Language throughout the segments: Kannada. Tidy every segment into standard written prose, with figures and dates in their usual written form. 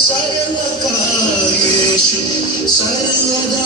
सर्वकार्येषु सर्वदा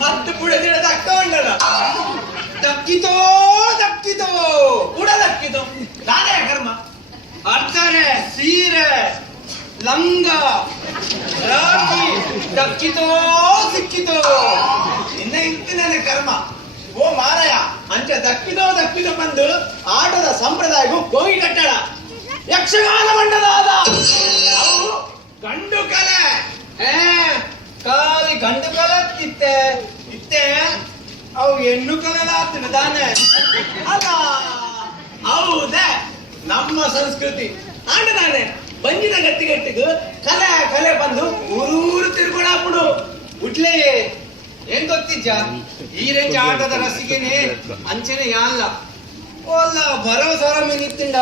ಮತ್ತೆ ಪುಡೆ ದಕ್ಕ ಉಂಡಲ್ಲ ದಕ್ಕಿತೋ ದಕ್ಕಿತೋ ಕೂಡ ದಕ್ಕಿತೋ ನಾನೇ ಕರ್ಮ ಅರ್ತಾರೆ ಸೀರೆ ಲಂಗ ರಾಖಿ ದಕ್ಕಿತೋ ಸಿಕ್ಕಿತೋ ನಿನ್ನ ಇಂತಿನ ಕರ್ಮ ಓ ಮಾರಾಯ ಅಂಚೆ ದಕ್ಕಿತೋ ದಕ್ಕಿತೋ ಬಂದು ಆಟದ ಸಂಪ್ರದಾಯಕ್ಕೂ ಗೋಗಿ ಕಟ್ಟಡ ಯಕ್ಷಗಾನ ಮಂಡಲದ ಅವು ಗಂಡು ಕಲೆ ಕಾಲಿ ಗಂಡು ಕಲೆ ಇತ್ತೆ ಇತ್ತೆ ಅವು ಹೆಣ್ಣು ಕಲೆಲ್ಲ ಆಗ್ತದೆ ತಾನೆ ಅಲ್ಲ ಹೌದೇ ನಮ್ಮ ಸಂಸ್ಕೃತಿ ಆಂಡದಾನೆ ಬಂಜಿನ ಗಟ್ಟಿಗಟ್ಟಿಗೂ ಕಲೆ ಕಲೆ ಬಂದು ಊರೂರು ತಿರ್ಕೊಂಡಾಕ್ಬಿಡು ಉಟ್ಲೇ ಏನ್ ಗೊತ್ತಿಜ್ಜ ಈ ರೇಂಜ್ ಆಟದ ರಸಿಗೆನೆ ಅಂಚೆನೆ ಯಾಲ್ಲ ಓಲ್ಲ ಬರೋ ಸರ ನಿತ್ತಿಂಡ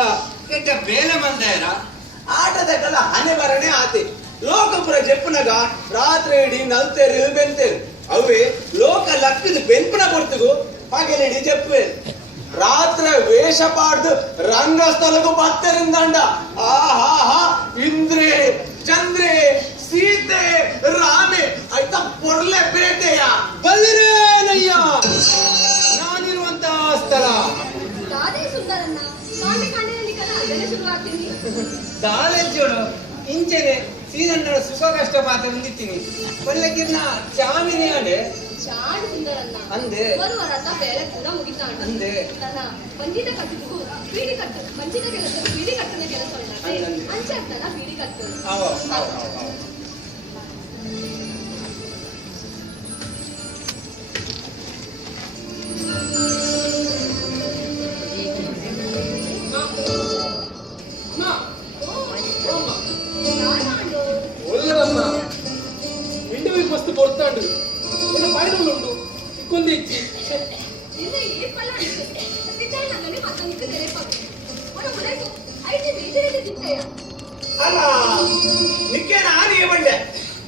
ಕೆಟ್ಟ ಬೇಲೆ ಮಂದಾಯರ ಆಟದ ಕಲ ಹನೆ ಬರನೆ ಆತಿ ಲೋಕಪುರ ಜಪ್ಪುನಗ ರಾತ್ರಿ ಇಡೀ ನಲ್ತೇರು ಬೆಂತೇರು ಅವೇ ಲೋಕ ಲಕ್ಕದ ಬೆಂಪನ ಕೊಡ್ತಗು ಹಾಗೆ ಇಡೀ ಜಪ್ಪುವೆ ರಾತ್ರಿ ವೇಷ ಪಾಡ್ದು ರಂಗಸ್ಥಳಕ್ಕೂ ಬತ್ತರಿಂದಂಡ ಆಹಾ ಇಂದ್ರೇ ಚಂದ್ರೆ ಸೀತೆ ರಾಮೆ ಆಯ್ತಾ ಪೊರ್ಲೆ ಬೇಟೆಯ ಬಲ್ಲಿರೇನಯ್ಯ ನಾನಿರುವಂತಹ ಸ್ಥಳ ದಾಳೆಂಚೋಡು ಇಂಚೆನೆ ಸೀಸನ್ ಸುಖ ಕಷ್ಟ ಪಾತ್ರ ಬಂದಿತ್ತೀನಿ ಒಳ್ಳೆಗಿರ್ನ ಚಾಮಿನಿ ಆಡೆ ಅಂದೆ ಅಂದೆ ಬಂಜಿದ ಕಟ್ಟುಗೂ ಬೀಡಿ ಕಟ್ಟು ಬಂಜಿದ ಕೆಲಸ ಬೀಡಿ ಕಟ್ಟನ ಕೆಲಸ ಅಂಚೆ ಬೀಡಿ ಕಟ್ಟು మస్తు పొడతాడు ఇలా పైన ఉండు ఇంకొంది ఇచ్చి ಅಲ್ಲ ನಿಕ್ಕೇನ ಆನೆ ಏಮಂಡೆ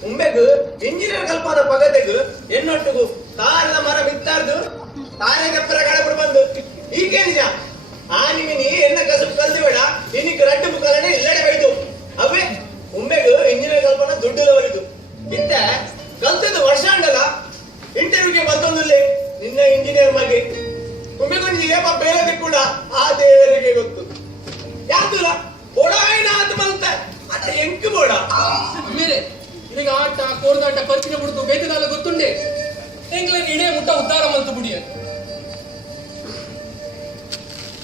ಉಂಬೆಗು ಇಂಜಿನಿಯರ್ ಕಲ್ಪದ ಪಗದೆಗು ಎನ್ನೊಟ್ಟಿಗೂ ತಾರಲ ಮರ ಮಿತ್ತಾರ್ದು ತಾನೆ ಕೆಪ್ಪರ ಕಳಪಡು ಬಂದು ಈಕೆ ನಿಜ ಆನಿಮಿನಿ ಎನ್ನ ಕಸಬು ಕಲ್ದು ಬೇಡ ನಿನಗೆ ರಡ್ಡು ಬುಕ್ಕಲನೆ ಇಲ್ಲಡೆ ಬೆಳೆದು ಅವೇ ಉಂಬೆಗು ಇಂಜಿನಿಯರ್ ಕಲ್ಪನ ದುಡ್ಡು ಬರಿದು ಇತ್ತೆ ಕಲ್ತದ್ದು ವರ್ಷ ಅಂಡಲ್ಲ ಇಂಟರ್ವ್ಯೂಗೆ ಬಂದೊಂದಿಲ್ಲ ನಿನ್ನ ಇಂಜಿನಿಯರ್ ಮಗೆ ಉಮ್ಮೆಗೊಂದು ಏಪ ಬೇರೆ ಕೂಡ ಆ ದೇವರಿಗೆ ಗೊತ್ತು ಯಾಕಲ್ಲ ಬೋಡಾಯಿನ ಆತ ಮಲ್ತ ಅದ ಎಂಕು ಬೋಡ ಬೇರೆ ನಿನಗೆ ಆಟ ಕೋರ್ದಾಟ ಪಂಚಿನ ಬಿಡ್ತು ಬೇಕದಾಲ ಗೊತ್ತುಂಡೆ ಎಂಗ್ಲ ಇಡೇ ಮುಟ್ಟ ಉದ್ದಾರ ಮಲ್ತು ಬಿಡಿಯ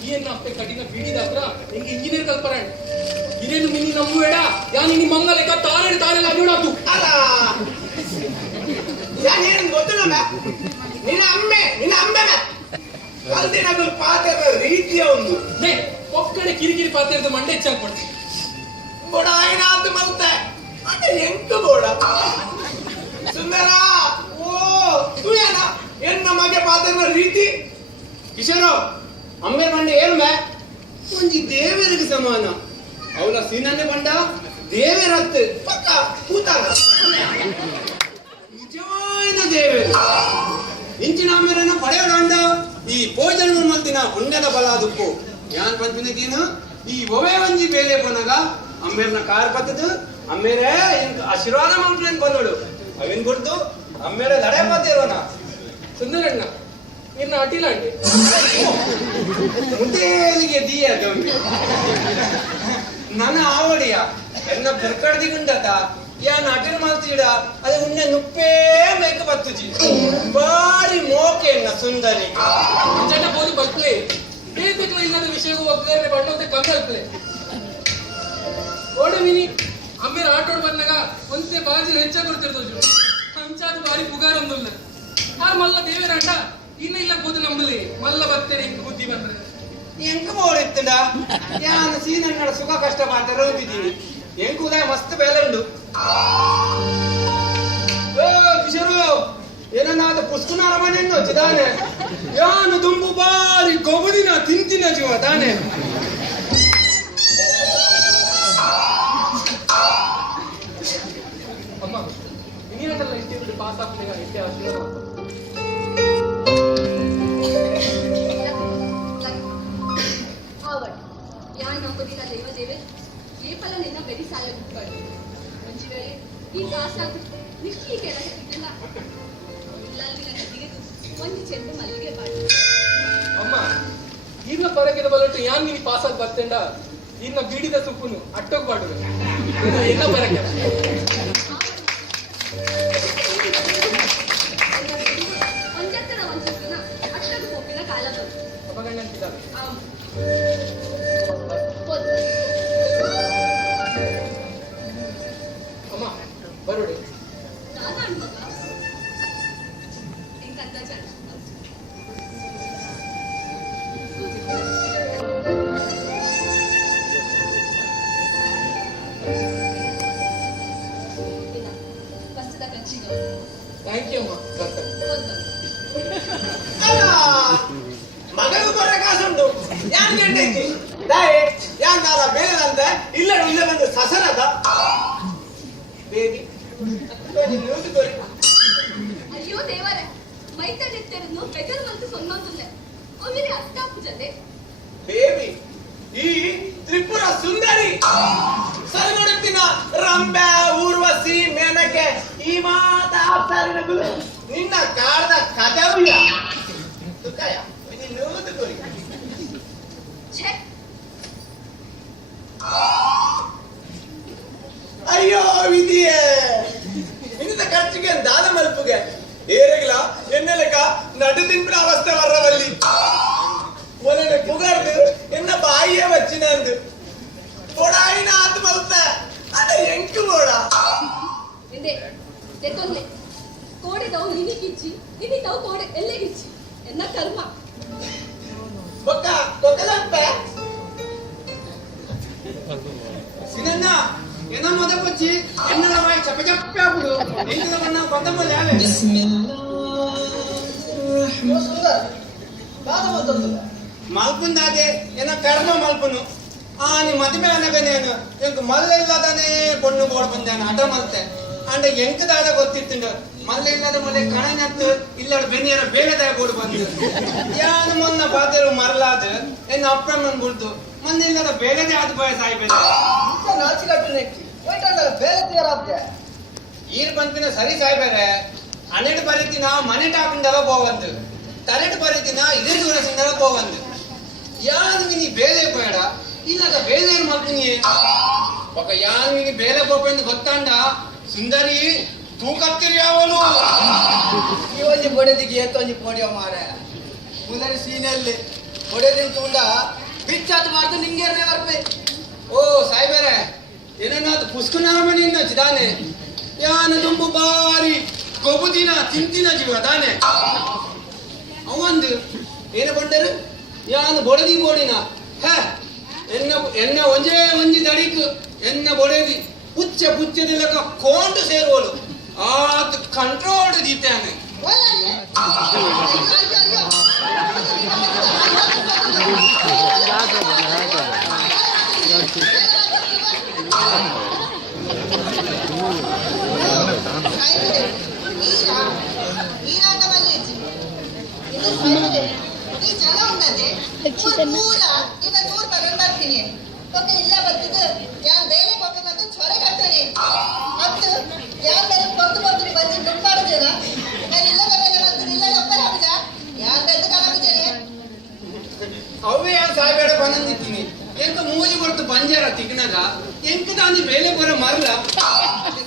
ಏನ್ ಅಪ್ಪೆ ಕಠಿಣ ಬೀಡಿದಾತ್ರ ನಿಂಗೆ ಇಂಜಿನಿಯರ್ ಕಲ್ಪನೆ ಇರೇನು ಮಿನಿ ನಮ್ಮು ಬೇಡ ಯಾ ನಿನ್ನ ಮಂಗ ಲೆಕ್ಕ ತಾರೇನು ತಾರೆಲ್ಲ ಅಡ್ಡಾತು ಅಲ್ಲ ಯಾನೇನು ಗೊತ್ತಿಲ್ಲ ನಿನ್ನ ಅಮ್ಮೆ ಕಲ್ದಿನದು ಪಾತ್ರದ ರೀತಿಯ ಒಂದು ಒಕ್ಕಡೆ ಕಿರಿಕಿರಿ ಪಾತ್ರದ ಮಂಡೆ ಹೆಚ್ಚಾಗಿ ಕೊಡ್ತೀನಿ ಬೋಡಾಯಿನ ಆತ ಮಲ್ತ ಅದ ಎಂಕು ಬೋಡ ಸುಂದರ ಓ ತುಯನ ಎನ್ನ ಮಗೆ ಪಾತ್ರದ ರೀತಿ ಕಿಶೋರು ಅಮ್ಮೆ ಬಂಡೆ ಏನು ಮೇ ಒಂಜಿ ದೇವರಿಗೆ ಸಮಾನ ಅವಳ ಸೀನನ್ನೇ ಬಂಡ ದೇವರತ್ತು ಪಕ್ಕ ಕೂತಾಗ ನಿಜವಾಯಿನ ದೇವರು ಇಂಚಿನ ಅಮ್ಮೆರನ್ನ ಪಡೆಯೋಣ ಈ ಭೋಜನ ಮಲ್ತಿನ ಪುಣ್ಯದ ಬಲ ಅದಕ್ಕೂ ಯಾನ್ ಪಂಚನಗೀನು ಈ ಒವೆ ಒಂಜಿ ಬೇಲೆ ಪೋನಾಗ ಅಮ್ಮೇರ್ನ ಕಾರ್ ಬತ್ತದು ಅಮ್ಮೇರೆ ಆಶೀರ್ವಾದ ಮಂಪ್ಲೇನ್ ಬಲ್ಲೋಳು ಅವೇನ್ ಕೊಡ್ತು ಅಮ್ಮೇರೆ ದಡೆ ಬತ್ತಿರೋನ ಸುಂದರಣ್ಣ ನಿನ್ನ ಅಡ್ಡಿಲ್ಲ ಅಂಡಿ ಮುದ್ದೇಲಿಗೆ ದೀಯ ಗಂಬಿ ನನ್ನ ಆವಡಿಯ ಎನ್ನ ಬೆರ್ಕಡ್ದಿಗುಂಡತ ಯಾನ್ ಅಟೆಂಡ್ ಮಾಡ್ತೀಡ ಅದು ಉನ್ನೆ ನುಪ್ಪೇ ಮೇಕ ಬತ್ತುಜಿ ಬಾರಿ ಮೋಕೆ ಎನ್ನ ಸುಂದರಿ ಅಂಚಟ ಬೋದು ಬಕ್ಲೆ ಬೇತಿಕ್ಲ ಇಲ್ಲದ ವಿಷಯಗೂ ಒಗ್ಗರೆ ಬಣ್ಣತೆ ಕಮ್ಮಲ್ಪಲೆ ಓಡ ಮಿನಿ ಅಮ್ಮೇರ ಆಟೋಡ್ ಬಂದಾಗ ಒಂದೇ ಬಾಜಿಲ್ ಹೆಚ್ಚ ಕೊಡ್ತಿರ್ತೋಜು ಅಂಚಾದ ಬಾರಿ ಪುಗಾರ ಒಂದಿಲ್ಲ ಆರ್ ಮಲ್ಲ ದೇವೇರ ಅಂಡ ಇನ್ನ ಇಲ್ಲ ಬೋದು ನಂಬಲಿ ಮಲ್ಲ ಬರ್ತೇನೆ ಇಂಕ ಬುದ್ಧಿ ಬಂದ್ರೆ ಎಂಕ ಬೋಡಿತ್ತಂಡ ಯಾನ್ ಸೀನನ್ನಡ ಸುಖ ಕಷ್ಟ ಮಾಡ್ತಾರೆ ಹೋಗಿದ್ದೀನಿ ಎಂಕ ಉದಯ ಮಸ್ತ್ ಬೇಲೆ ಉಂಡು ಕಿಶೋರು ಏನನ್ನಾದ ಪುಷ್ಕುನಾರ ಮನೆಯನ್ನು ಚಿದಾನೆ ಯಾನು ದುಂಬು ಬಾರಿ ಗೊಬುದಿನ ತಿಂತಿನ ಜೀವ ತಾನೆ ಅಮ್ಮ ಇನ್ನೇನಲ್ಲ ಇಷ್ಟಿದ್ರೆ ಪಾಸ್ ಆಗ್ಲಿಲ್ಲ ಇಷ್ಟೇ ಆಶೀರ್ವಾದ आवड या नंबरीला देव देवे हे फल निನ್ನ ಬೆರಿ ಸಾಲ ಬಿಟ್ಕೊಂಡು ಮಂಚಿಗಳೇ ಈ ಕಾಸಾಗಿ ನಿಶ್ಚಯ ಕೆಲ ಇದೆಲ್ಲ ಇಲ್ಲಲ್ಲಿ ನನ್ನ ದಿಗೆದು ಒಂದು ಚೆಂಡು ಮಲ್ಲಿಗೆ ಬಾಡಿ ಅಮ್ಮ ಈಗ ಪರಕಿದ ಬಲಟ್ಟು ಯಾನ್ ನೀನು ಪಾಸ್ ಆಗಿ ಬರ್ತೇಂಡ ಇನ್ನ ಬೀಡಿದ ಸುಪ್ಪುನು ಅಟ್ಟೋಗ್ ಬಾಡುವೆ ಎಲ್ಲ ಪರಕೆ ಒಂಜತ್ತರ ಒಂಜತ್ತಿನ ಅಟ್ಟದು ಹೋಗಿನ ಕಾಲ ಬಂತು ಮಗಣ್ಣ ಅಂತಿದ್ದಾರೆ ಅಮ್ಮ ಬರೋಡೆ ನಾನು ಅನ್ಮಗ ಎಂಕಂತ ಜನ ಬಸ್ತದ ಕಚ್ಚಿಗ ಥ್ಯಾಂಕ್ ಯು ಅಮ್ಮ ಬರ್ತಾರೆ ಅಲ್ಲ ಮಗಳು ಬರ ಕಾಸುಂಡು ಯಾನ್ ಗೆಂಡೈತಿ ದಾಯೆ ಯಾನ್ ಕಾಲ ಬೇರೆದಂತ ಇಲ್ಲ ಇಲ್ಲ ಬಂದು ಸಸರದ ಬೇಬಿ ನ್ಯೂಸ್ ತೋರಿ ಅಯ್ಯೋ ದೇವರೇ ಮೈತಲ್ಲಿತ್ತಿರನ್ನು ಬೆದರ್ ಮಂತು ಸೊನ್ನೊಂದುಲ್ಲ ಒಮ್ಮಿರಿ ಅತ್ತಾಪು ಜತೆ ಬೇಬಿ ಈ ತ್ರಿಪುರ ಸುಂದರಿ ಸರಿಗೊಡುತ್ತಿನ ರಂಬೆ ಊರ್ವಶಿ ಮೇನಕೆ ಈ ಮಾತಾಡ್ತಾರಿನದು ನಿನ್ನ ಕಾಡ್ದ ಕದವಿಯ ತುಕ್ಕಯ್ಯ ಇದು ನ್ಯೂಸ್ ತೋರಿ ಛೇ ಅಯ್ಯೋ ವಿಧಿಯೇ ಇಂಥ ಖರ್ಚಿಗೆ ದಾನ ಮಲ್ಪುಗೆ ಏರೆಗ್ಲ ಎನ್ನೆಲೆಕ ನಡು ತಿಂಪಿನ ಅವಸ್ಥೆ ವರವಲ್ಲಿ ಒನೆ ಪುಗಾರ್ದು ಎನ್ನ ಬಾಯಿಯೇ ವಚ್ಚಿನಂದು ಕೊಡಾಯಿನ ಆತು ಮಲ್ತ ಅದ ಎಂಕು ಬೋಡ ಎಂದೆ ತೆತ್ತೊಂದೆ ಕೋಡೆದವು ನಿನಿಗಿಚ್ಚಿ ನಿನಿತವು ಕೋಡೆ ಎಲ್ಲೆಗಿಚ್ಚಿ ಎನ್ನ ಕರ್ಮ ಬೊಕ್ಕ ತೊಕ್ಕಲಪ್ಪ ಸಿನನ್ನ ಎನ್ನ ಮೊದಪಚ್ಚಿ ಎನ್ನಡ ಬಾಯಿ ಚಪ ಚಪ್ಪೆ ಆಗುದು ಎಂಕದ ಬಣ್ಣ ಪಂತಂಬಲ್ಲಿ ಯಾವೆ ಮಲ್ಪುಂದಾದೆ ಎನ್ನ ಕರ್ಮ ಮಲ್ಪುನು ನೀ ಮದುವೆ ಅನಗನೇನು ಎಂಕ್ ಮಲ್ಲೆಲ್ಲದನೇ ಪೊಣ್ಣು ಬೋಡ್ ಬಂದೇನ ಹಠ ಮಲ್ತೆ ಅಂಡ ಎಂಕದಾದ ಗೊತ್ತಿತ್ತುಂಡು ಮಲ್ಲೆಲ್ಲದ ಮೊಲೆ ಕಣನತ್ತು ಇಲ್ಲಡ ಬೆನ್ನಿಯರ ಬೇಗದ ಬೋಡು ಬಂದು ಯಾನು ಮೊನ್ನ ಬಾದರು ಮರಲಾದ ಎನ್ನ ಅಪ್ಪಮ್ಮನ್ ಬಿಡ್ದು ಮೊನ್ನೆಲ್ಲದ ಬೇಗದೆ ಆದ ಬಾಯ ಸಾಯ್ಬೇಡ ಈರ್ ಬಂತಿನ ಸರಿ ಸಾಯ್ಬೇರೆ ಹನ್ನೆರಡು ಬರೀತಿನ ಮನೆ ಟಾಪಿಂದವ ಹೋಗಂದು ತಲೆಡು ಬರೀತಿನ ಇದೇ ದೂರಸಿಂದವ ಹೋಗಂದು ಯಾನಿಗೆ ನೀ ಬೇಲೆ ಬೇಡ ಇಲ್ಲದ ಬೇಲೆ ಏನು ಮಾಡ್ತೀನಿ ఒక ಯಾನಿಗೆ ಬೇಲೆ ಗೋಪೆಂದು ಗೊತ್ತಾಂಡ ಸುಂದರಿ ತೂಕತ್ತಿರಿ ಯಾವನು ಈ ಒಂಜಿ ಬೊಡೆದಿಗೆ ಏತೊಂಜಿ ಪೋಡಿಯೋ ಮಾರೆ ಮುಂದರಿ ಸೀನಲ್ಲಿ ಬೊಡೆದಿನ ತೂಂಡ ಬಿಚ್ಚಾತು ಮಾಡ್ದು ನಿಂಗೇರ್ನೆ ಬರ್ಬೇ ಓ ಸಾಯ್ಬೇರೆ ಏನನ್ನಾದ್ರು ಪುಷ್ಕುನಾರ ಮನೆಯಿಂದ ಚಿದಾನೆ ಯಾನ ತುಂಬು ಬಾರಿ ಕೊಬುದಿನ ತಿಂತಿನ ಜೀವ ತಾನೆ ಅವಂದು ಏನು ಬಂಡರು ಯಾನು ಬೊಡೆದಿ ಬೋಡಿನ ಹ ಎನ್ನ ಒಂಜೇ ಒಂಜಿ ದಡಿಕು ಎನ್ನ ಬೊಡೆದಿ ಪುಚ್ಚ ಪುಚ್ಚದಿಲ್ಲಕ ಕೊಂಡು ಸೇರುವಳು ಆದ್ ಕಂಟ್ರೋಲ್ ದೀತಾನೆ ಪೂರ ಈಗ 100 ತಗೊಂಡ್ ಬರ್ತೀನಿ ಕೊಕ್ಕೆ ಇಲ್ಲ ಬರ್ತಿದ್ದು ಯಾನ್ ಬೇರೆ ಕೊಕ್ಕೆ ಮತ್ತೆ ಚೊರೆ ಕಟ್ತಾನೆ ಮತ್ತು ಯಾನ್ ಬೇರೆ ಕೊಟ್ಟು ಕೊಟ್ಟು ಬಂದು ದುಡ್ಡು ಮಾಡುದೇನ ನಾನು ಇಲ್ಲ ಬೇರೆ ಬಂದು ಇಲ್ಲ ಒಬ್ಬರ ಹಾಕಿದ ಯಾನ್ ಬೇರೆ ಕಾಲಾಗುತ್ತೇನೆ ಅವೇ ಸಾಯ್ಬೇಡ ಬಂದಿದ್ದೀನಿ ಎಂತ ಮೂಜಿ ಕೊಡ್ತು ಬಂಜಾರ ತಿಗ್ನಾಗ ಎಂಕ್ ದಾನಿ ಬೇಲೆ ಬರ ಮರಲ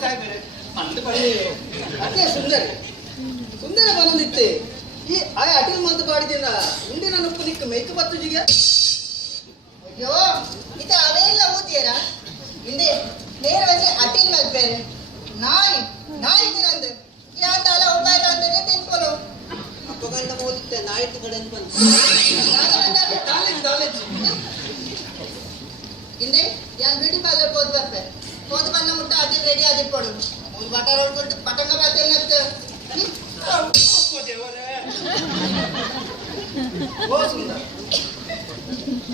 ಸಾಯ್ಬೇರೆ ಅಂದು ಬನ್ನಿ ಅದೇ ಸುಂದರ ಬಂದಿತ್ತೆ ಈ ಆಯ ಅಟಲ್ ಮಂತ್ ಪಾಡಿದಿನ ಉಂಡಿನ ನುಪ್ಪು ನಿಕ್ಕ ಮೇಯ್ತು ಬತ್ತು ಜಿಗೆ ಅಯ್ಯೋ ಇದು ಅವೆಲ್ಲ ಊತಿಯರ ಹಿಂದೆ ನೇರವಾಗಿ ಅಟ್ಟಿಲ್ ಮಲ್ಪೇರೆ ನಾಯಿ ತಿರಂದು ಯಾಂದಾಲ ಒಬ್ಬಾಯ್ತ ಅಂತಾನೆ ತಿನ್ಕೊಳು ಅಪ್ಪಗಂಡ ಮೋದಿತ್ತೆ ನಾಯಿತು ಕಡೆ ಬಂತು ಹಿಂದೆ ಯಾನ್ ಬ್ಯೂಟಿ ಪಾರ್ಲರ್ ಹೋದ್ ಬರ್ಪೆ ಹೋದ್ ಬಂದ ಮುಟ್ಟ ಅಟ್ಟಿಲ್ ರೆಡಿ ಆಗಿಟ್ಕೊಡು ಒಂದು ಬಟರ್ ಹೊಡ್ಕೊಂಡು ಪಟಂಗ ಬರ್ತೇನೆ ಅಂತ ಓ ಸುಂದರ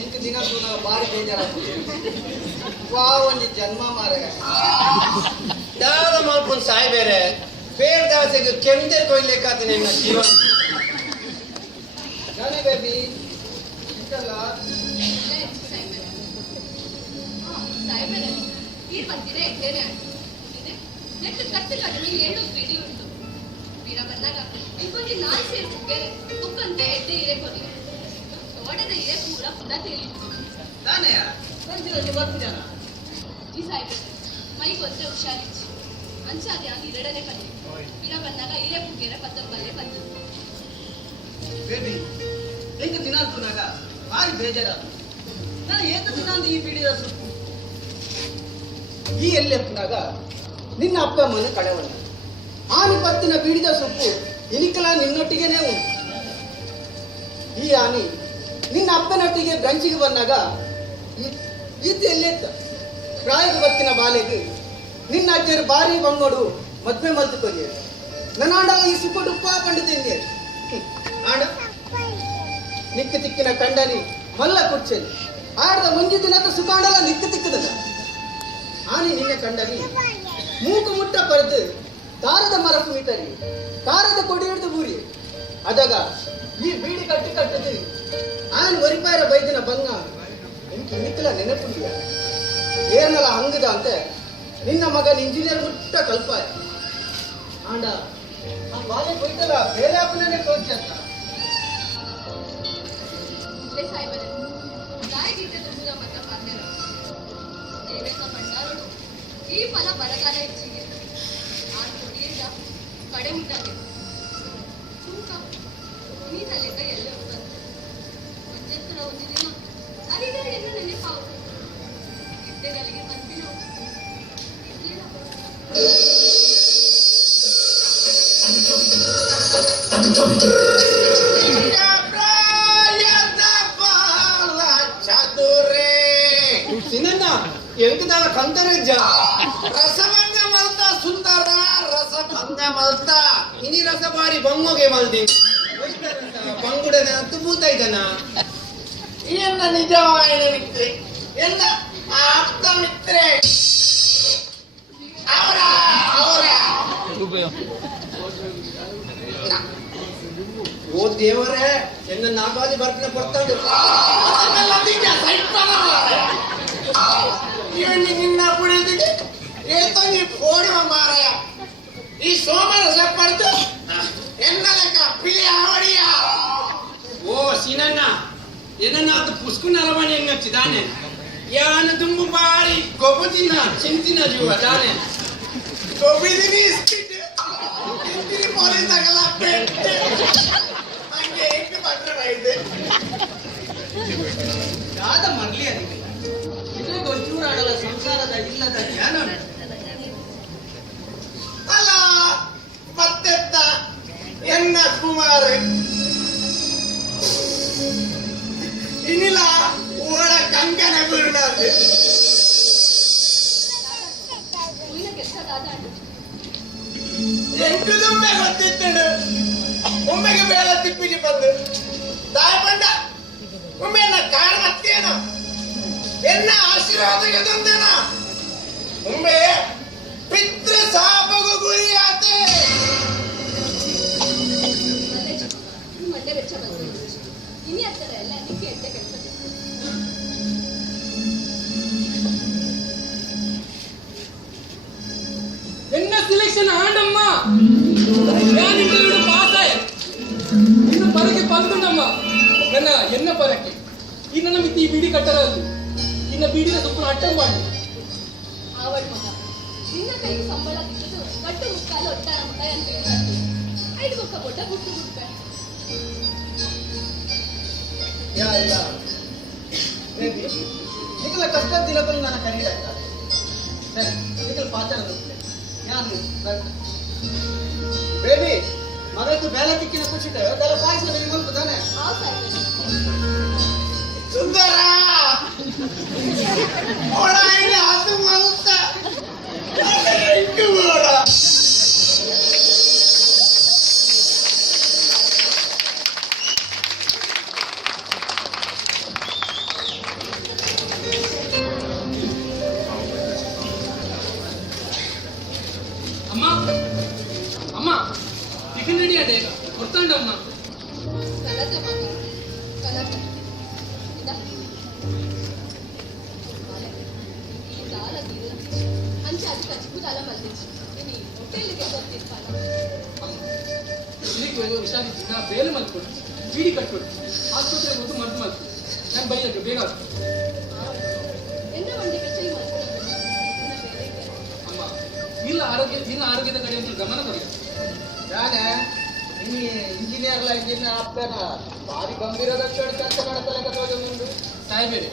ಎಂಕ್ ದಿನ ಸುನ ಬಾರಿ ಬೇಜಾರಾಗ್ತದೆ ವಾ ಒಂದು ಜನ್ಮ ಮಾರಾಯ ದಾದ ಮಾಡ್ಕೊಂಡು ಸಾಯ್ಬೇರೆ ಬೇರೆ ದಾಸೆಗೆ ಕೆಂತೆ ಕೊಯ್ಲಿಕ್ಕಾತ ನಿನ್ನ ಜೀವನ ಜಾನಿ ಬೇಬಿ ಇಂತಲ್ಲ ಸಾಯ್ಬೇರೆ ಈ ಬಂದಿದೆ ಎದ್ದೇನೆ ಇದೆ ನೆಟ್ಟು ಕಟ್ಟು ಕಡಿಮೆ 7 ಬಿಡಿ ಉಂಟು ಬೀರ ಬಂದಾಗ ಇಂಕೊಂದು 4 ಸೇರು ಬೇರೆ ಕುಕ್ಕಂತೆ ಎದ್ದೆ ಇರೆ ಕೊಡಿ ಓಡದ ಇರೆ ಪೂರ ತೇಲಿ ನಾನೆಯ ಬಂದಿರೋದು ಬರ್ತು ಜನ ಈ ಸಾಯ್ಬೇರೆ ಮೈಗೊಂದೇ ಹುಷಾರಿಚ್ಚಿ ಅಂಚಾದೆ ಆಗಿ 2ನೇ ಕಲಿ ಬೀರ ಬಂದಾಗ ಇರೆ ಪುಗ್ಗೆರೆ ಪತ್ತೊಂಬಲ್ಲೇ ಬಂದು ಬೇಬಿ ಎಂಕ್ ದಿನ ಸುನಾಗ ಬಾರಿ ಬೇಜಾರಾದ ನಾನು ಏಕ ದಿನ ಅಂದ ಈ ಬಿಡಿದ ಸುತ್ತು ಈ ಎಲ್ಲೆಪ್ಪನಾಗ ನಿನ್ನ ಅಪ್ಪ ಅಮ್ಮನ ಕಳೆವಣ್ಣ ಆನಿ ಪತ್ತಿನ ಬೀಡಿದ ಸೊಪ್ಪು ಇನಿಕಲ ನಿನ್ನೊಟ್ಟಿಗೆನೇ ಉಂಟು ಈ ಆನಿ ನಿನ್ನ ಅಪ್ಪನೊಟ್ಟಿಗೆ ಬ್ರಂಚಿಗೆ ಬಂದಾಗ ಇದು ಎಲ್ಲೆತ್ತ ಪ್ರಾಯದ ಬತ್ತಿನ ಬಾಲೆಗೆ ನಿನ್ನ ಅಜ್ಜರು ಬಾರಿ ಬಂಗೋಡು ಮದ್ವೆ ಮಲ್ತುಕೊಳ್ಳಿ ನನ್ನಾಂಡ ಈ ಸುಪ್ಪು ಡುಪ್ಪ ಕಂಡಿದ್ದೇನೆ ಆಡ ನಿಕ್ಕ ತಿಕ್ಕಿನ ಕಂಡನಿ ಮಲ್ಲ ಕುರ್ಚಲಿ ಆಡ್ದ ಮುಂಜಿ ದಿನದ ಸುಖಾಂಡಲ ನಿಕ್ಕ ತಿಕ್ಕದಲ್ಲ ಆನಿ ನಿನ್ನೆ ಕಂಡನಿ ಮೂಕು ಮುಟ್ಟ ಪರೆದು ತಾರದ ಮರಪ್ಪು ಮೀಟರಿ ತಾರದ ಕೊಡಿ ಹಿಡಿದು ಬೂರಿ ಅದಾಗ ಈ ಬೀಡಿ ಕಟ್ಟದು ಆನ್ ಒರಿಪಾಯರ ಬೈದಿನ ಬಂಗ ನಿಮ್ಗೆ ನಿಕ್ಕಲ ನೆನಪುಂಡಿಯ ಏನಲ್ಲ ಹಂಗದ ಅಂತೆ ನಿನ್ನ ಮಗನ ಇಂಜಿನಿಯರ್ ಮುಟ್ಟ ಕಲ್ಪಾಯ ಆಂಡ ಆ ಬಾಲೆ ಬೈತಲ್ಲ ಬೇರೆ ಅಪ್ಪನೇ ತೋರ್ಚಂತ ಇಲ್ಲೇ ಸಾಯ್ಬೇರೆ ಗಾಯಗೀತೆ ತುಂಬುದ ಮತ ಪಾತ್ಯರ ದೇವೇಕ ಬಂಡಾರೋಡು ಈ ಫಲ ಬರಗಾಲ ಹೆಚ್ಚಿಗೆ ಆ ಕೊಡಿಯಿಂದ ಕಡೆ ಮುಟ್ಟಾಗೆ ತೂಕ ನೀತ ಲೆಕ್ಕ ಎಲ್ಲ ಹೋಗ್ತದೆ ಒಂಜೆತ್ತರ ಒಂದು ದಿನ ಅರಿದರೆ ಎಲ್ಲ ನೆನಪಾವು ಇದ್ದೆಗಲಿಗೆ ಬಂದಿನ ಸಿನನ್ನ ಎಂಕದಾಲ ಕಂತರಜ್ಜ ರಸಭಂಗ ಮಲ್ತ ಸುಂದರ ರಸಭಂಗ ಮಲ್ತ ಇನಿ ರಸ ಬಾರಿ ಬಂಗೋಗೆ ಮಲ್ದಿ ಬಂಗುಡನ ತುಬೂತ ಇದನ ಎನ್ನ ನಿಜವಾದ ಮಿತ್ರೆ ಎನ್ನ ಆಪ್ತ ಮಿತ್ರೆ ಅವರ ಓ ದೇವರೇ ಎನ್ನ ನಾಗಾಲಿ ಬರ್ತಿನ ಬರ್ತಾಂಡು ಇವನು ನಿನ್ನ ಕುಡಿದಿಗೆ ಏತೋ ನೀ ಪೋಡುವ ಮಾರಾಯ ಈ ಸೋಮರಸ ಪಡೆದು ಎನ್ನ ಲೆಕ್ಕ ಪಿಲಿ ಆವಡಿಯ ಓ ಸಿನನ್ನ ಏನನ್ನ ಅದು ಪುಸ್ಕುನ ಅರಮನೆ ಹಚ್ಚಿದಾನೆ ಯಾನ ತುಂಬು ಬಾರಿ ಗೊಬ್ಬತಿನ ಚಿಂತಿನ ಜೀವ ತಾನೆ ಕೊಬ್ಬಿದಿನಿ ಇಸ್ಕಿಟ್ಟು ಇಂತಿರಿ ಪೊಲೀಸ್ ಆಗಲ್ಲ ಪೆಟ್ಟು ಹಂಗೆ ಹೆಂಗೆ ಮಾತ್ರ ಬೈದೆ ಯಾದ ಮರ್ಲಿ ಅದಕ್ಕೆ ಇದು ಗೊಚ್ಚೂರಾಡಲ ಸಂಸಾರದ ಇಲ್ಲದ ಜ್ಞಾನ ಅಲ್ಲ ಮತ್ತೆತ್ತ ಎನ್ನ ಕುಮಾರ ಇನ್ನಿಲ್ಲ ಓಡ ಕಂಕನ ಗುರುನಾಥ್ ಹೂವಿನ ಕೆಲಸ ದಾದ ಎಂಟುದುಂಬೆ ಗೊತ್ತಿತ್ತಡು ಒಮ್ಮೆಗೆ ಬೇಡ ತಿಪ್ಪಿಗೆ ಬಂದು ತಾಯಿ ಬಂದ ಒಮ್ಮೆ ಎನ್ನ ಕಾರ್ ಮತ್ತೇನು ಎನ್ನ ಆಶೀರ್ವಾದಕ್ಕೆ ತಂದೇನ ಒಮ್ಮೆ ಪಿತೃ ಸಾಪಗೂ ಗುರಿ ಆತೆ ಮಂಡೆ ವೆಚ್ಚ ಬಂತು ಇನಿ ಹತ್ತರ ಎಲ್ಲ ನಿಕ್ಕೆ ಎಟ್ಟೆ ಕೆಲಸ என்ன சிலெக்ஷன் ஆண்டம்மா நான் இன்டர்வியூ பாஸ் ஆய ಇನ್ನು ಪರಕ್ಕೆ ಪಂದುಂಡಮ್ಮ ನನ್ನ ಎನ್ನ ಪರಕ್ಕೆ ಇನ್ನು ನಮಗೆ ಈ ಬಿಡಿ ಕಟ್ಟರದು ಇನ್ನು ಬಿಡಿನ ಸುಪ್ಪನ ಅಟ್ಟ ಮಾಡಿ ಅವಳ ಮಗ ನಿನ್ನ ಕೈಗೆ ಸಂಬಳ ಬಿಟ್ಟು ಗಟ್ಟು ಮುಕ್ಕಾಲು ಒಟ್ಟಾರ ಮಗ ಅಂತ ಹೇಳಿ 5 ಬೊಕ್ಕ ಬೊಡ್ಡ ಬುಟ್ಟು ಬುಟ್ಟ ಯಾ ಯಾ ಬೇಬಿ ನಿಖಲ ಕಷ್ಟ ದಿನಗಳು ನಾನು ಕರೀಲಾಯ್ತಾ ಸರಿ ನಿಖಲ ಪಾತ್ರ ನಾನು ಬೇಬಿ ಮಗಕ್ಕೆ ಬೇಲೆ ತಿಕ್ಕಿನ ಕುಚಿಟ ಅದರ ಪಾಯಸ ನಿಮಗೆ ಮಲ್ಪದಾನೆ ಆ ಸಾಯ್ತು ಸುಂದರ ಓಡ ಇಲ್ಲ ಅದು ಮಲ್ತ ಓಡ ಅಮ್ಮ ಅಮ್ಮ ಟಿಫಿನ್ ರೆಡಿ ಆದೆ ಗೊತ್ತಂಡಮ್ಮ ಕನಕ ಮಗ ಕನಕ ಇದ ದಾಲ ಗಿಲ್ಲ ಅಂಚೆ ಅದು ಕಚ್ಚಿಪು ದಾಲ ಮಲ್ದಿಚ್ಚು ನೀ ಹೋಟೆಲ್ಗೆ ಗೊತ್ತಿರ್ತಾನ ಇಲ್ಲಿಗೆ ಹೋಗೋ ಹುಷಾರಿದ್ದು ನಾ ಬೇಲೆ ಮಲ್ಕೊಡು ಬೀಡಿ ಕಟ್ಕೊಡು ಆಸ್ಪತ್ರೆಗೆ ಹೋಗಿ ಮದ್ದು ಮಲ್ತು ನಾನು ಬೈಯಕ್ಕೆ ಬೇಗ ಆಗ್ತದೆ ಎನ್ನ ಒಂಡಿ ಬೆಚ್ಚಗೆ ಮಲ್ಕೊಂಡು ಇನ್ನ ಬೇರೆ ಇದೆ ಅಮ್ಮ ನಿನ್ನ ಆರೋಗ್ಯದ ಕಡೆ ಒಂದು ಗಮನ ಕೊಡಿ ನಾನೇ ಇನ್ನು ಇಂಜಿನಿಯರ್ಲ ಇಂಜಿನಿಯರ್ ಅಪ್ಪನ ಭಾರಿ ಗಂಭೀರದ ಕೆಲಸ ಮಾಡತಲ್ಲ ಕಥೆ ಮುಂದು ಸಾಯ್ಬೇರೆ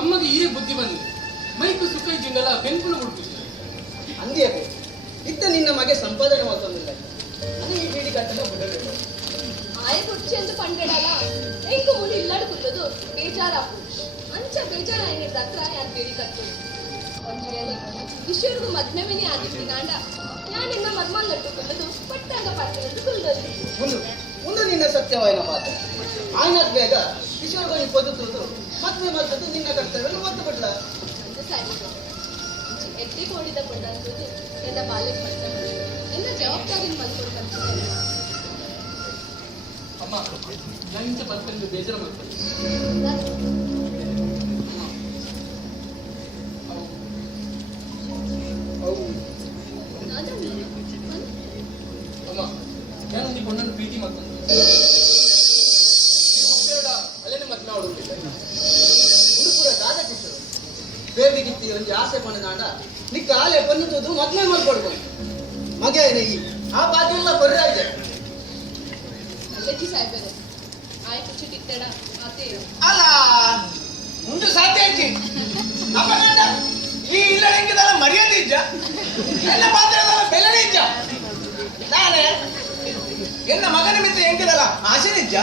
ಅಮ್ಮಗೆ ಈರೇ ಬುದ್ಧಿ ಬಂದಿದೆ ಮೈಕು ಸುಖ ಇದ್ದಿಂದಲ್ಲ ಬೆನ್ಪುಳು ಹುಡ್ತಿದ್ದೆ ಹಂಗೆ ಇತ್ತ ನಿನ್ನ ಮಗೆ ಸಂಪಾದನೆ ಮಾಡ್ತಂದಿಲ್ಲ ಅದು ಈ ಬೀಡಿ ಕಟ್ಟಲು ಬಿಡಬೇಕು ಆಯ ಕುರ್ಚಿ ಅಂತ ಪಂಡಡಲ್ಲ ಎಂಕು ಮುನಿ ಇಲ್ಲಾಡು ಕುಲ್ಲದು ಬೇಜಾರಾಪು ಅಂಚ ಬೇಜಾರ ಏನಿರ್ದ ಹತ್ರ ಯಾರು ಬೇಡಿ ಕಟ್ಟೋದು ಒಂದು ವೇಳೆ ವಿಶ್ವರ್ಗು ಮದ್ನವಿನಿ ಆಗಿತ್ತು ನಾಂಡ ನಾನಿನ್ನ ಮರ್ಮಲ್ ನಟ್ಟು ಕುಲ್ಲದು ಪಟ್ಟಾಗ ಪಾತ್ರದ್ದು ಕುಲ್ದದ್ದು ಮುಂದೆ ನಿನ್ನ ಸತ್ಯವಾಯಿನ ಪಾತ್ರ ಆಯ್ನಾದ್ ಬೇಗ ಕಿಶೋರ್ಗನಿ ಪದುತ್ತುದು ಮತ್ತೆ ಮತ್ತದು ನಿನ್ನ ಕರ್ತವ್ಯ ಒತ್ತು ಬಿಡ್ಲ ಅಂತ ಸಾಯ್ತು ಎಟ್ಟಿ ಕೋಡಿದ ಕೊಂಡಂತದ್ದು ಎನ್ನ ಬಾಲ್ಯಕ್ಕೆ ಮತ್ತೆ ಎನ್ನ ಜವಾಬ್ದಾರಿ ಮಲ್ಕೊಂಡು ಕಲ್ತಿದ್ದೆ ಅಮ್ಮ ನಂಗೆ ಬರ್ತಂದು ಬೇಜಾರು ಮಾಡ್ತಾರೆ ಅಮ್ಮ ನಾನು ನೀ ಕೊಂಡನ್ನು ಪ್ರೀತಿ ಮಾಡ್ಕೊಂಡು ಅಲ್ಲೇನೆ ಮಾತನಾಡುತ್ತಿದ್ದೆ ಉಡುಪುರ ದಾದ ಕಿಶೋರ್ ಬೇಬಿಗಿತ್ತಿ ಒಂದು ಆಸೆ ಪಣನಾಡ ನಿ ಕಾಲೆ ಪನ್ನದು ಮದ್ವೆ ಮಾಡ್ಕೊಡ್ಬೋದು ಮಗೆ ಈ ಆ ಬಾಗಿಲ್ಲ ಬರ್ರ ಇದೆ ಅಲ್ಲಕ್ಕಿ ಸಾಯ್ಬೇರೆ ಆಯ್ತು ಚಿಟ್ಟಿತ್ತಡ ಮಾತೇ ಅಲ್ಲ ಮುಂದೆ ಸಾಧ್ಯ ಐತಿ ಅಪ್ಪ ನಾಡ ಈ ಇಲ್ಲ ಹೆಂಗಿದಲ್ಲ ಮರ್ಯಾದೆ ಇಜ್ಜ ಎಲ್ಲ ಪಾತ್ರದ ಬೆಲೆ ಇಜ್ಜ ನಾನೇ ಎನ್ನ ಮಗನ ಮಿತ್ರ ಹೆಂಗಿದಲ್ಲ ಆಸೆ ನಿಜ್ಜ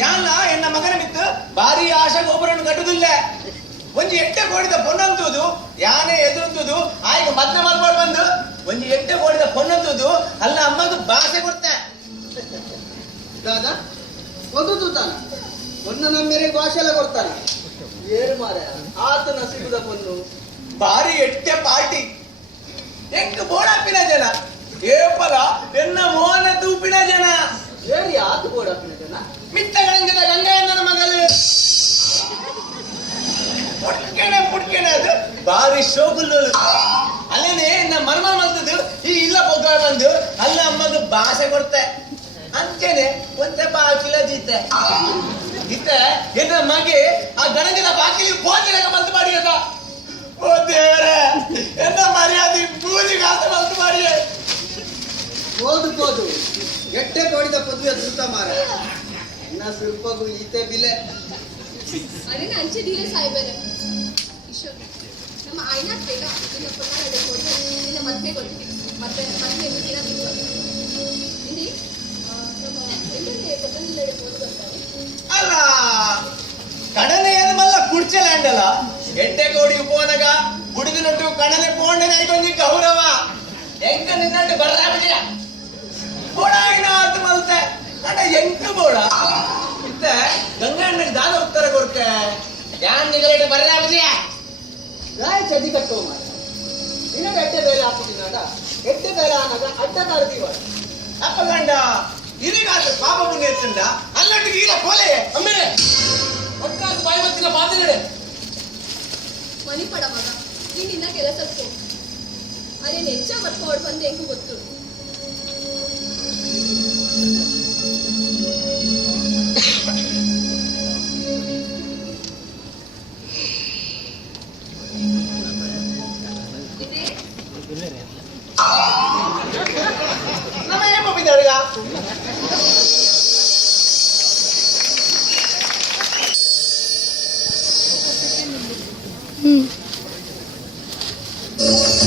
ಯಾನ ಎನ್ನ ಮಗನ ಮಿತ್ರ ಭಾರಿ ಆಶಾ ಗೋಪುರನ್ನು ಕಟ್ಟುದಿಲ್ಲ ಒಂಜಿ ಎಟ್ಟೆ ಕೋಡಿದ ಪೊನ್ನಂತುದು ಯಾನೇ ಎದುರುಂತುದು ಆಯ್ಕೆ ಮದ್ನ ಮಾಡ್ಕೊಂಡು ಬಂದು ಒಂಜಿ ಎಟ್ಟೆ ಕೋಡಿದ ಪೊನ್ನಂತುದು ಅಲ್ಲ ಅಮ್ಮದು ಭಾಷೆ ಕೊಡ್ತೆ ದಾದ ಒಂದು ತಾನ ಒಂದು ನಮ್ಮೆರೆ ಭಾಷೆಲ್ಲ ಕೊಡ್ತಾನೆ ಏರು ಮಾರ ಆತನ ಸಿಗುದ ಪೊನ್ನು ಭಾರಿ ಎಟ್ಟೆ ಪಾರ್ಟಿ ಎಂಕ್ ಬೋಡಪ್ಪಿನ ಜನ ಏಪಲ ಎನ್ನ ಮೋಹನ ತೂಪಿನ ಜನ ಏರಿ ಆತು ಬೋಡಪ್ಪಿನ ಜನ ಮಿತ್ತಗಳಂಜದ ಗಂಗಯ್ಯನ ಮಗಳು ಪುಟ್ಕೆಣೆ ಅದು ಭಾರಿ ಶೋಗುಲ್ಲು ಅಲ್ಲೇನೆ ಎನ್ನ ಮರ್ಮ ಮಲ್ತದು ಈ ಇಲ್ಲ ಪೊಗ್ಗ ಬಂದು ಅಲ್ಲ ಅಮ್ಮದು ಭಾಷೆ ಕೊಡ್ತೆ ಅಂಚೆನೆ ಒಂದೇ ಬಾಕಿಲ ಜೀತೆ ಇತ್ತೆ ಎನ್ನ ಮಗೆ ಆ ಗಣಗದ ಬಾಕಿಲಿ ಪೋತಿರಾಗ ಮಲ್ತು ಮಾಡಿಯದ ಓ ದೇವರೇ ಎನ್ನ ಮರ್ಯಾದೆ ಪೂಜೆಗಾತ ಮಲ್ತು ಮಾಡಿಯೇ ಓದು ಎಟ್ಟೆ ಕೋಡಿದ ಪದುವೆ ಧೃತ ಮಾರ ಇನ್ನ ಸ್ವಲ್ಪಗೂ ಈತೆ ಬಿಲೆ ಅರೆ ಅಂಚೆ ಡೀಲೆ ಸಾಯ್ಬೇರೆ ಈಶ್ವರ್ ನಮ್ಮ ಆಯ್ನಾಗ್ ಬೇಗ ನಿನ್ನ ಪುನಃ ನಡೆದು ನಿನ್ನ ಮದ್ವೆ ಗೊತ್ತಿದೆ ಮತ್ತೆ ದಿನ ಬಿಟ್ಟು ಇಲ್ಲಿ ನಮ್ಮ ಎಲ್ಲೆಲ್ಲಿ ಪತಂಜಲಿ ನಡೆದು ಬರ್ತಾರೆ ಅಲ್ಲ ಕಡಲೆ ಏನು ಮಲ್ಲ ಕುಡ್ಚೆಲ್ಯಾಂಡ್ ಅಲ್ಲ ಎಟ್ಟೆ ಕೋಡಿ ಪೋನಗ ಹುಡುಗನೊಟ್ಟು ಕಡಲೆ ಪೋಂಡೆ ನೈಕೊಂಡಿ ಗೌರವ ಎಂಕ ನಿನ್ನಟ್ಟು ಬರ್ರ ಬಿಡಿಯ ಬೋಡಾಗಿನ ಆತು ಮಲ್ತೆ ಅಣ್ಣ ಎಂಕ ಬೋಡ ಇತ್ತ ಗಂಗಣ್ಣಗೆ ದಾದ ಉತ್ತರ ಕೊಡ್ತೆ ಯಾನ್ ನಿಗಲೆಟ್ಟು ಬರ್ರ ಬಿಡಿಯ ಗಾಯ ಚದಿ ಕಟ್ಟೋ ಮಾರ ನಿನಗೆ ಎಟ್ಟೆ ಬೇಲೆ ಹಾಕುದಿನಾಡ ಎಟ್ಟೆ ಬೇಲೆ ಆನಾಗ ಅಡ್ಡ ತಾರದೀವ ಅಪ್ಪ ಗಂಡ ಇರಿಗಾದ ಪಾಪ ಪುಣ್ಯ ಎತ್ತಂಡ ಅಲ್ಲೊಟ್ಟಿಗೆ ಇಲ್ಲ ಕೋಲೆ ಅಮ್ಮೇಲೆ ಒಟ್ಟಾದ ಬಾಯಿ ಬತ್ತಿನ ಪಾತ್ರೆ ಮನಿಪಡ ಮಗ ನೀನ್ ಇನ್ನ ಕೆಲಸಕ್ಕೆ ಅದೇ ನೆಚ್ಚ ಬರ್ಕೊಂಡು ಬಂದು ಹೆಂಗೂ ಗೊತ್ತು ನಮ್ಮ ಏನ್ ಒಪ್ಪಿದ್ದಾಡುಗ Hmm.